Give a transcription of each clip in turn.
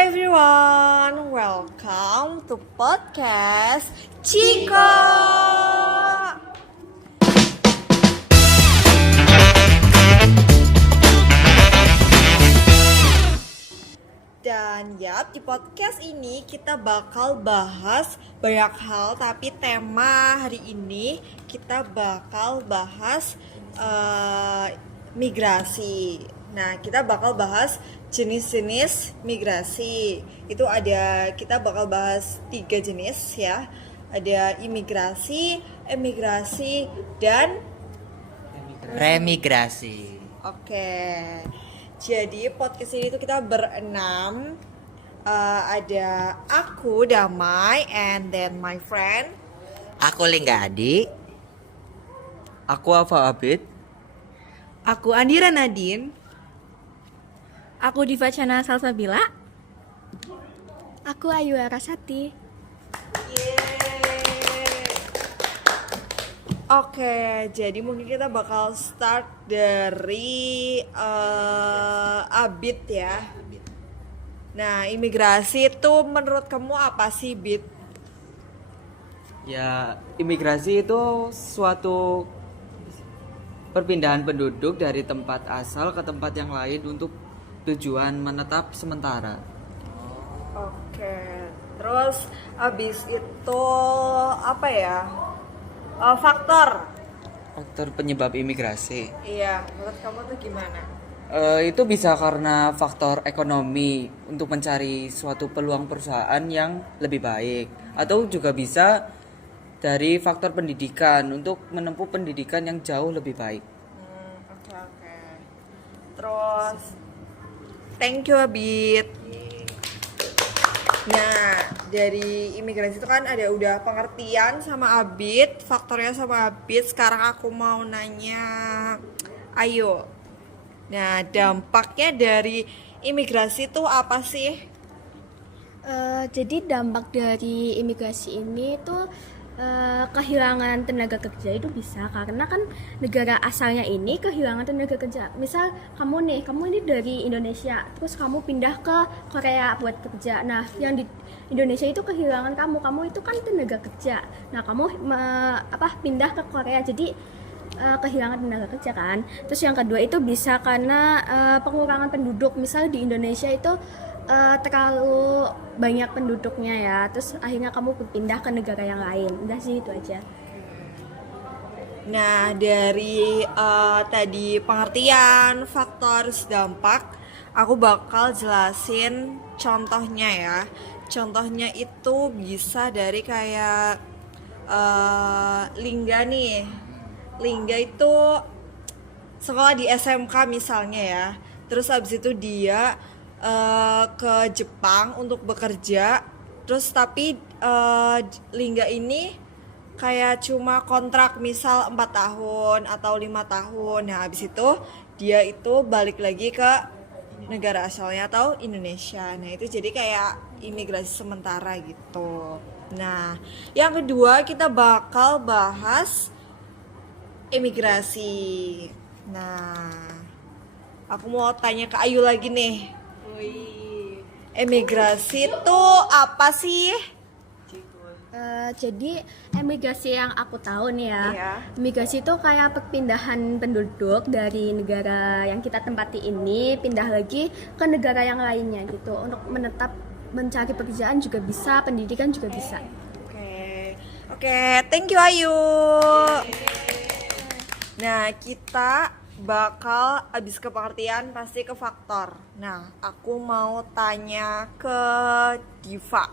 everyone, welcome to podcast Chico. Dan di podcast ini kita bakal bahas banyak hal, tapi tema hari ini kita bakal bahas migrasi. Nah, kita bakal bahas jenis-jenis migrasi. Itu kita bakal bahas 3 jenis ya. Ada imigrasi, emigrasi, dan remigrasi. Oke. Jadi podcast ini tuh kita berenam. Ada aku Damai and then my friend. Aku Lingga Adi. Aku Alfa Abid. Aku Andira Nadine. Aku Diva Chana Salsabila. Aku Ayu Arasati. Oke, jadi mungkin kita bakal start dari Abid ya. Nah, imigrasi itu menurut kamu apa sih, Bid? Ya, imigrasi itu suatu perpindahan penduduk dari tempat asal ke tempat yang lain untuk tujuan menetap sementara. Oke, terus abis itu apa ya? Faktor. Faktor penyebab imigrasi. Iya, menurut kamu tuh gimana? Itu bisa karena faktor ekonomi untuk mencari suatu peluang perusahaan yang lebih baik, atau juga bisa dari faktor pendidikan untuk menempuh pendidikan yang jauh lebih baik. Oke. Terus, thank you Abid. Nah, dari imigrasi itu kan ada udah pengertian sama Abid, faktornya sama Abid. Sekarang aku mau nanya, ayo. Nah, dampaknya dari imigrasi itu apa sih? Jadi dampak dari imigrasi ini tuh kehilangan tenaga kerja itu bisa karena kan negara asalnya ini kehilangan tenaga kerja. Misal kamu ini dari Indonesia, terus kamu pindah ke Korea buat kerja. Nah, yang di Indonesia itu kehilangan kamu itu kan tenaga kerja. Nah, kamu pindah ke Korea, jadi kehilangan tenaga kerja kan. Terus yang kedua itu bisa karena pengurangan penduduk. Misal di Indonesia itu terlalu banyak penduduknya ya, terus akhirnya kamu berpindah ke negara yang lain. Udah sih itu aja. Nah, dari tadi pengertian faktor dampak, aku bakal jelasin contohnya ya. Contohnya itu bisa dari kayak Lingga nih. Lingga itu sekolah di SMK misalnya ya. Terus habis itu dia ke Jepang untuk bekerja. Terus tapi Lingga ini kayak cuma kontrak misal 4 tahun atau 5 tahun. Nah, habis itu dia itu balik lagi ke negara asalnya atau Indonesia. Nah, itu jadi kayak imigrasi sementara gitu. Nah, yang kedua kita bakal bahas imigrasi. Nah, aku mau tanya ke Ayu lagi nih. Imigrasi itu apa sih? Jadi emigrasi yang aku tahu nih ya, Iya. emigrasi itu kayak perpindahan penduduk dari negara yang kita tempati ini pindah lagi ke negara yang lainnya gitu, untuk menetap, mencari pekerjaan juga bisa, pendidikan juga bisa. Oke, thank you Ayu. Nah, kita bakal abis ke pengertian pasti ke faktor. Nah, aku mau tanya ke Diva.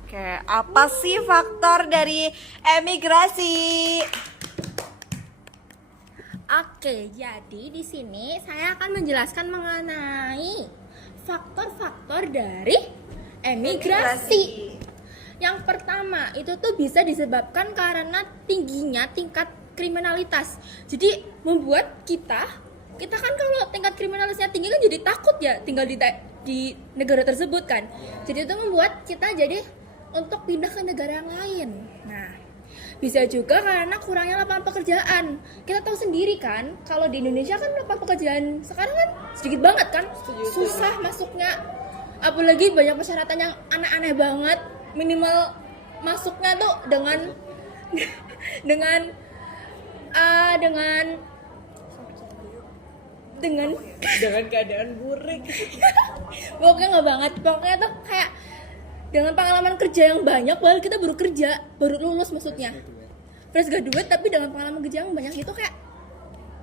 Oke, apa sih faktor dari emigrasi? Oke, jadi di sini saya akan menjelaskan mengenai faktor-faktor dari emigrasi. Yang pertama, itu tuh bisa disebabkan karena tingginya tingkat kriminalitas. Jadi membuat kita kan kalau tingkat kriminalitasnya tinggi kan jadi takut ya tinggal di negara tersebut kan. Jadi itu membuat kita jadi untuk pindah ke negara yang lain. Nah, bisa juga karena kurangnya lapangan pekerjaan. Kita tahu sendiri kan, kalau di Indonesia kan lapangan pekerjaan sekarang kan sedikit banget kan, susah masuknya. apalagi banyak persyaratan yang aneh-aneh banget. Minimal masuknya tuh dengan dengan Dengan keadaan burik. pokoknya nggak banget, pokoknya tuh kayak dengan pengalaman kerja yang banyak, padahal kita baru kerja, baru lulus maksudnya fresh graduate, tapi dengan pengalaman kerja yang banyak gitu kayak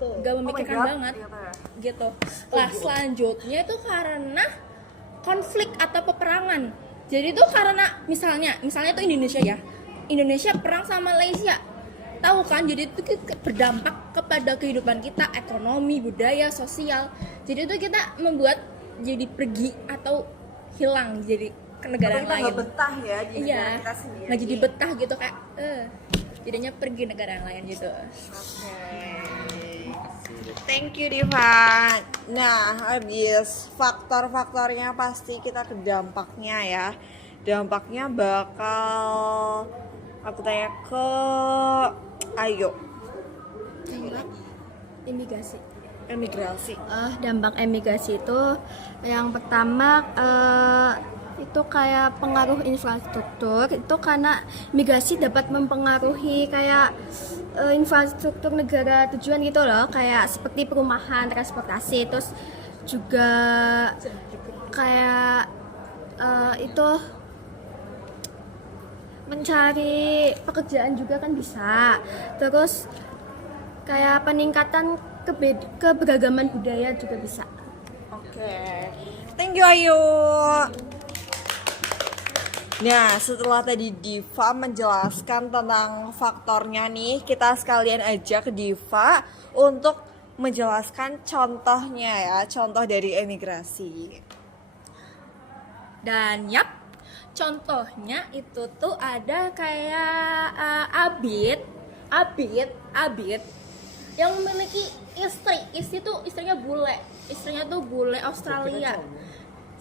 gak memikirkan banget gitu. Lah selanjutnya itu karena konflik atau peperangan. Jadi itu karena misalnya itu Indonesia ya, Indonesia perang sama Malaysia, tahu kan? Jadi itu berdampak kepada kehidupan kita, ekonomi, budaya, sosial. Jadi itu kita membuat jadi pergi atau hilang jadi ke negara Kita lain. nggak betah ya di negara Iya, kita sendiri. nggak jadi betah gitu kayak jadinya pergi negara yang lain gitu. Thank you Diva. Nah, habis faktor-faktornya pasti kita ke dampaknya ya. Dampaknya bakal aku tanya ke Ayo. Imigrasi. Emigrasi. Dampak emigrasi itu yang pertama itu kayak pengaruh infrastruktur. Itu karena migrasi dapat mempengaruhi kayak infrastruktur negara tujuan gitu loh, kayak seperti perumahan, transportasi, terus juga kayak itu mencari pekerjaan juga kan bisa. Terus kayak peningkatan keberagaman budaya juga bisa. Oke. Thank you Ayu. Nah, setelah tadi Diva menjelaskan tentang faktornya nih, kita sekalian aja ke Diva untuk menjelaskan contohnya ya, contoh dari emigrasi. Dan contohnya itu tuh ada kayak Abid yang memiliki istrinya bule Australia,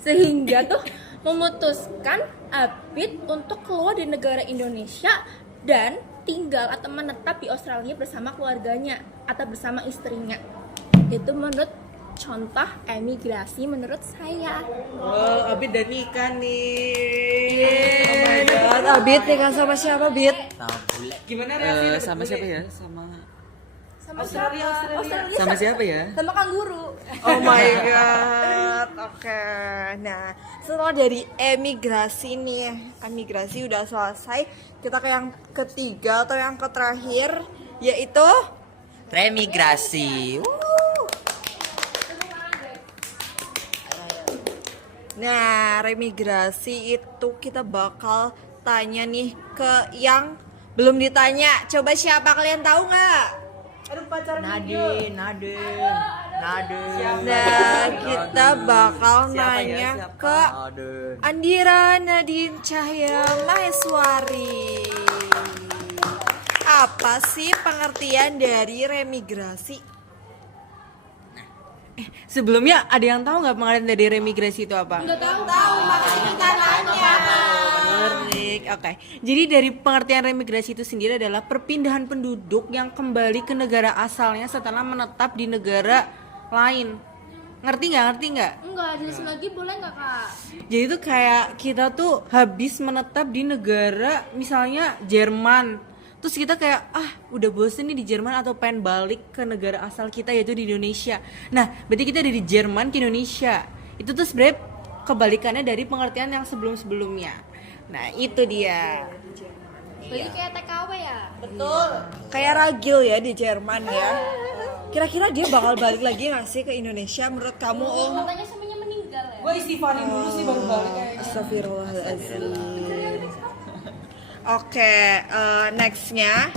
sehingga tuh memutuskan Abid untuk keluar dari negara Indonesia dan tinggal atau menetap di Australia bersama keluarganya atau bersama istrinya. Itu menurut contoh emigrasi menurut saya. Wow, Abid dan nikah nih. Oh my god, Abid nikah sama siapa, Bid? Sama bule. Gimana rasanya? dapet Sama bule? siapa ya? Sama Australia. sama siapa ya? Sama kanguru. Oh my god. Oke. Nah, setelah dari emigrasi nih, emigrasi udah selesai. Kita ke yang ketiga atau yang terakhir, yaitu Remigrasi. nah, remigrasi itu kita bakal tanya nih ke yang belum ditanya. Coba siapa, kalian tahu nggak? Aduh, pacaran Nadine. Nah, kita bakal Siapa ya? nanya Siapa? ke Andira Nadine Cahya Maheswari. Apa sih pengertian dari remigrasi? Sebelumnya ada yang tahu nggak pengertian dari remigrasi itu apa? Tahu, makanya kita nanya. Oke. Jadi dari pengertian remigrasi itu sendiri adalah perpindahan penduduk yang kembali ke negara asalnya setelah menetap di negara lain. Ngerti nggak? Enggak, jelasin lagi boleh nggak Kak? Jadi itu kayak kita tuh habis menetap di negara misalnya Jerman. Terus kita kayak udah bosen nih di Jerman atau pengen balik ke negara asal kita yaitu di Indonesia. Nah, berarti kita dari Jerman ke Indonesia. Itu tuh sebenarnya kebalikannya dari pengertian yang sebelum-sebelumnya. Nah, itu dia. Berarti kayak TKW ya? Betul. Kayak Ragil ya di Jerman ya. Kira-kira dia bakal balik lagi nggak sih ke Indonesia menurut kamu, Om? Katanya semuanya meninggal ya? Gue istighfarin dulu sih baru balik kayak Astagfirullahaladzim. Oke, nextnya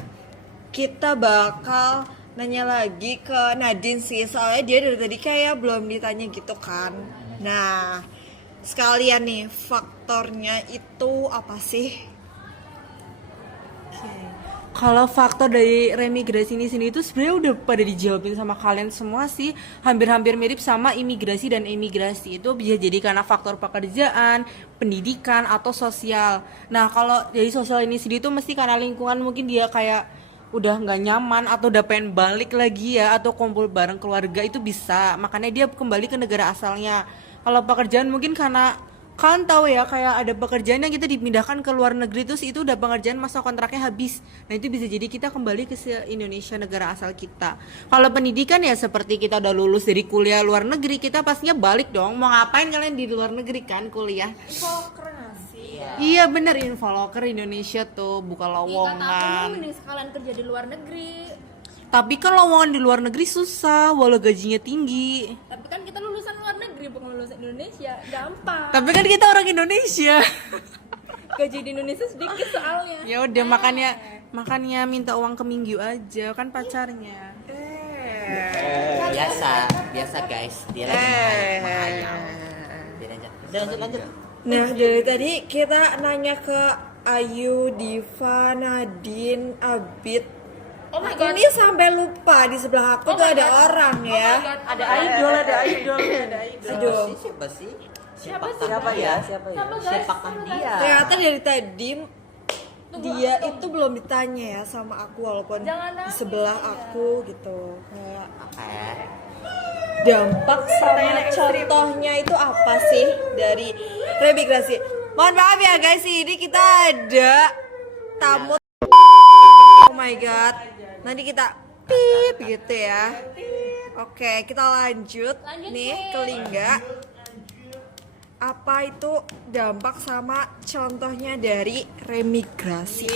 kita bakal nanya lagi ke Nadine sih, soalnya dia dari tadi kayak belum ditanya gitu kan. Nah, sekalian nih faktornya itu apa sih? Kalau faktor dari remigrasi ini sendiri itu sebenarnya udah pada dijawabin sama kalian semua sih, hampir-hampir mirip sama imigrasi dan emigrasi. Itu bisa jadi karena faktor pekerjaan, pendidikan, atau sosial. Nah, kalau dari sosial ini sendiri itu mesti karena lingkungan, mungkin dia kayak udah nggak nyaman atau udah pengen balik lagi ya, atau kumpul bareng keluarga, itu bisa, makanya dia kembali ke negara asalnya. Kalau pekerjaan mungkin karena Kalian tahu ya, kayak ada pekerjaan yang kita dipindahkan ke luar negeri terus itu udah pengerjaan masa kontraknya habis. Nah itu bisa jadi kita kembali ke Indonesia, negara asal kita. Kalau pendidikan ya seperti kita udah lulus dari kuliah luar negeri, kita pastinya balik dong. Mau ngapain kalian di luar negeri kan kuliah? Iya bener, Infoloker Indonesia tuh buka Tapi lowongan. mending sekalian kerja di luar negeri. Tapi kan lowongan di luar negeri susah, walau gajinya tinggi. Tapi kan kita lulusan luar negeri bukan lulusan Indonesia, gampang. Tapi kan kita orang Indonesia. Gaji di Indonesia sedikit soalnya. Ya udah makanya minta uang ke Minggu aja, kan pacarnya. Biasa guys, dia lagi menghayal. Biar aja. Udah, lanjut. Nah, dari tadi kita nanya ke Ayu, Diva, Nadine, Abid. Oh my Aku god. ini sampai lupa di sebelah aku tuh ada orang ya. Ada idol. Aduh. Siapa sih? Siapa ya? Siapa guys? Siapakah dia? Ternyata dari tadi dia itu belum ditanya ya sama aku walaupun Jangan di nangis sebelah ya. aku gitu. Kayak Oke. dampak sama contohnya itu apa sih dari remigrasi? Mohon maaf ya guys, ini kita ada tamu. Oh my god. Nanti kita pip gitu ya. Oke, kita lanjut nih ke Lingga. Apa itu dampak sama contohnya dari remigrasi?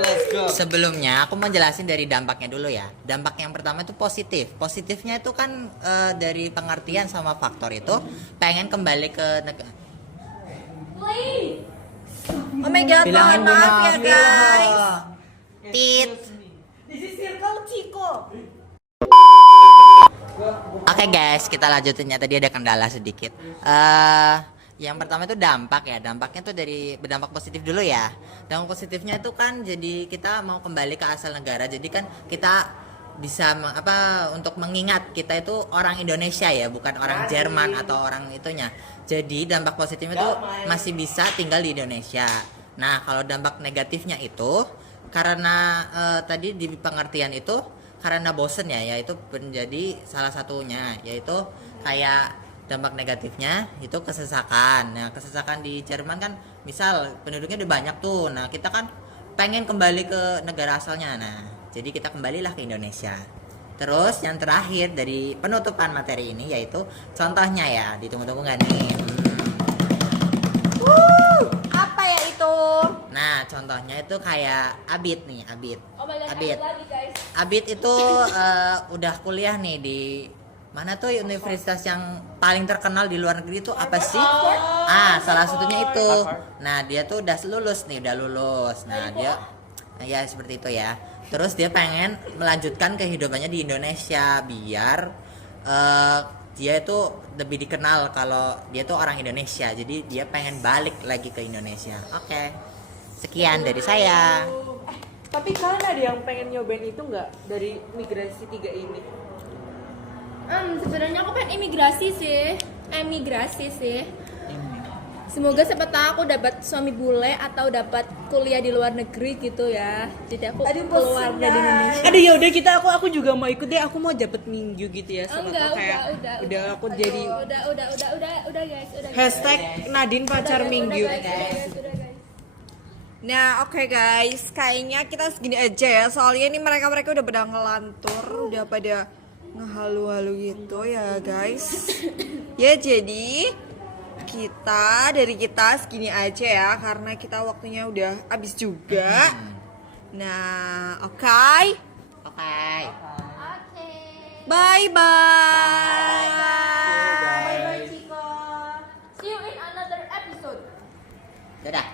Let's go. Sebelumnya aku mau jelasin dari dampaknya dulu ya. Dampak yang pertama itu positif. Positifnya itu kan dari pengertian sama faktor itu pengen kembali ke negara. Oh my god, mohon maaf ya guys. Tit. Oke guys, kita lanjutin ya. Tadi ada kendala sedikit. Yang pertama itu dampak ya. Dampaknya tuh dari berdampak positif dulu ya. Dampak positifnya itu kan jadi kita mau kembali ke asal negara. Jadi kan kita bisa untuk mengingat kita itu orang Indonesia ya, bukan orang Jerman atau orang itunya. Jadi dampak positifnya itu masih bisa tinggal di Indonesia. Nah, kalau dampak negatifnya itu karena tadi di pengertian itu karena bosen ya, yaitu menjadi salah satunya, yaitu kayak dampak negatifnya itu kesesakan. Nah, kesesakan di Jerman kan misal penduduknya udah banyak tuh. Nah, kita kan pengen kembali ke negara asalnya. Nah, jadi kita kembalilah ke Indonesia. Terus yang terakhir dari penutupan materi ini yaitu contohnya ya, ditunggu-tunggu nggak nih? Apa ya itu? Nah, contohnya itu kayak Abid nih, Abid. Oh my god, Abid. lagi guys. Abid itu udah kuliah nih di mana tuh universitas yang paling terkenal di luar negeri itu apa sih? Salah satunya itu. Nah, dia tuh udah lulus. Nah, dia ya seperti itu ya. Terus dia pengen melanjutkan kehidupannya di Indonesia biar dia itu lebih dikenal kalau dia tuh orang Indonesia. Jadi dia pengen balik lagi ke Indonesia. Oke. Sekian dari saya. Tapi kalian ada yang pengen nyobain itu nggak dari migrasi 3 ini? Sebenarnya aku pengen emigrasi sih. Semoga siapa tahu aku dapat suami bule atau dapat kuliah di luar negeri gitu ya. Jadi aku keluar dari Indonesia. Aduh ya udah aku juga mau ikut deh. Aku mau dapat Minggu gitu ya. Sama Enggak, kayak udah aku Aduh, jadi udah guys, udah. hashtag Nadine pacar Minggu. Udah guys. Nah, oke guys, kayaknya kita segini aja ya. Soalnya ini mereka udah pada ngelantur, udah pada ngehalu-halu gitu ya guys. Ya jadi dari kita segini aja ya, karena kita waktunya udah habis juga. Nah, oke. Bye bye. See you in another episode. Dadah.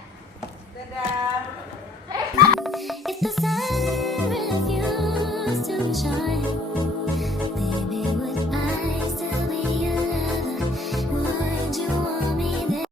If the sun refused to shine